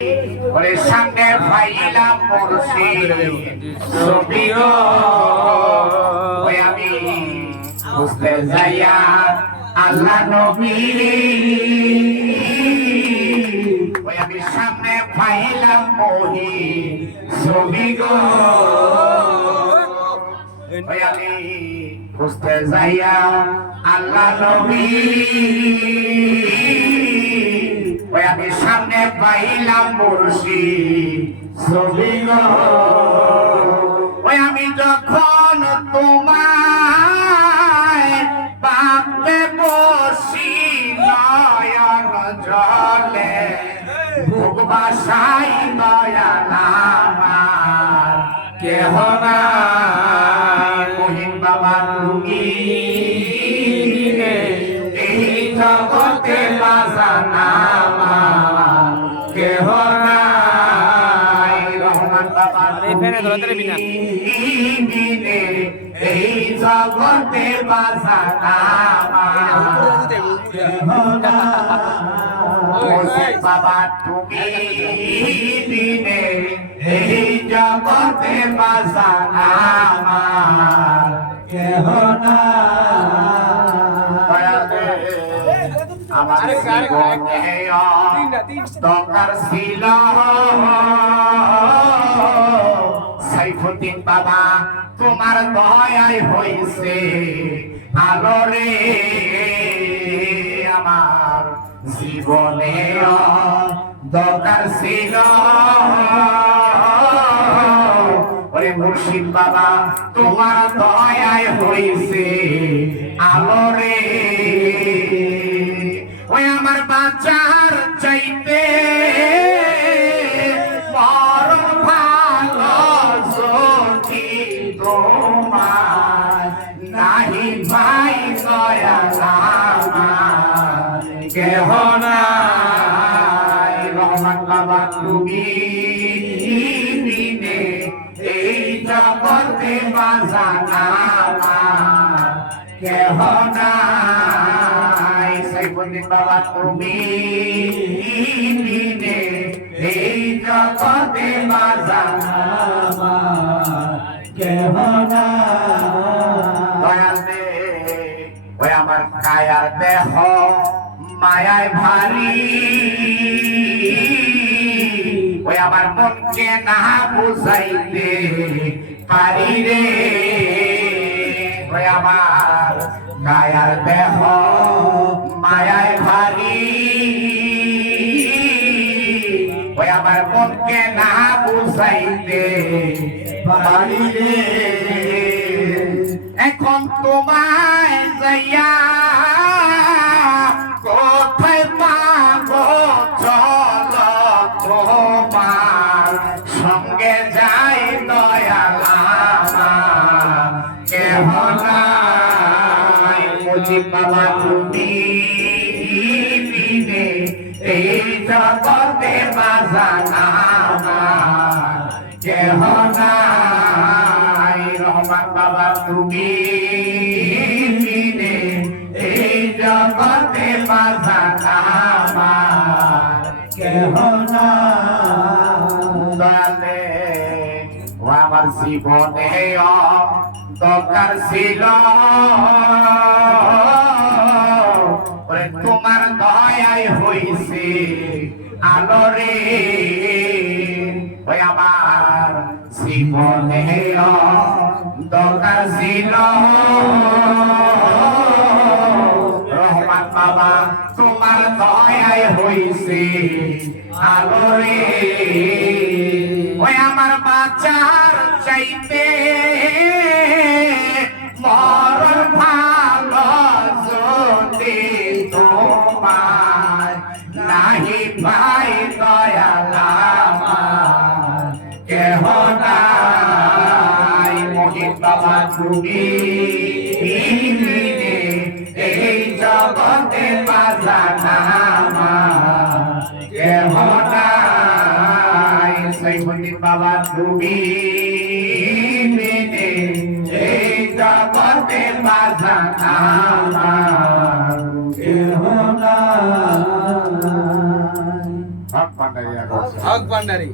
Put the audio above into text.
ওরে সামনে পাইলাম মুর্শিদ ছবি গো ওই আমি বুঝতে যাইয়া আল্লাহ নবী ওই আমি সামনে পাইলাম মহি ছবি গো ওই আমি বুঝতে যাইয়া আল্লাহ নবী ওই আমি সামনে পাইলাম মুর্শিদ ছবি গো ওই আমি যখন তোমায় পাপে বসি নয়ন জলে ভোগবাসাই দয়াল আমার কেহ নাই মহিন বাবা তুমি এই জগতে বাজানা কেহ নাই রহমান বাবা এই জগতে বাজানা বাবা তুমি দিনে এই জগতে বাজানা কেহ নাই আমার জীবনে দরকার ছিল সাইফুদ্দিন বাবা তোমার দয়ায় হইছে আলো রে আমার জীবনে দরকার ছিল ওরে মুর্শিদ বাবা তোমার দয়ায় হইছে আলো রে ওই আমার বাচ্চার চাইতে মরণ ভালো যদি তোমার নাহি ভাই দয়াল আমার কেহ নাই রহমান বাবা তুমি দিনে এই জগতে বাজানা কেহ নাই সাইফুদ্দিন বাবা তুমি দিনে এই জগতে বাজানা কেহ নাই ওই আমার কায়ার দেহ মায়ায় ভারী ওই আমার মনকে না বুঝাইতে পারি রে ওই আমার কায়ার দেহ মায়ায় ভারী ওই আমার মনকে না বুঝাইতে পারি রে এখন তোমায় যাইয়া কোথায় পাবো চল তোমার সঙ্গে যাই দয়াল আমার কেহ নাই মুজিব বাবা তুমি দিনে এই জগতে বাজানা কেহ নাই রহমান বাবা তুমি দিনে এই জগতে বাজানা কেহ নাই ও আমার জীবনে দরকার ছিল তোমার দয়ায় হইছে আলো রে ওই আমার জীবনে দরকার ছিল রহমান বাবা তোমার দয়ায় হইছে আলো রে ওই আমার বাচ্চার চাইতে মরণ ভালো যদি তোমার নাহি ভাই দয়াল আমার কেহ নাই মোহিত বাবা তুমি এই জগতে বাজানা কেহ নাই সাইফুদ্দিন বাবা তুমি এই জগতে বাজানা কেহ নাই ভান্ডারিয়া করছে হক ভান্ডারি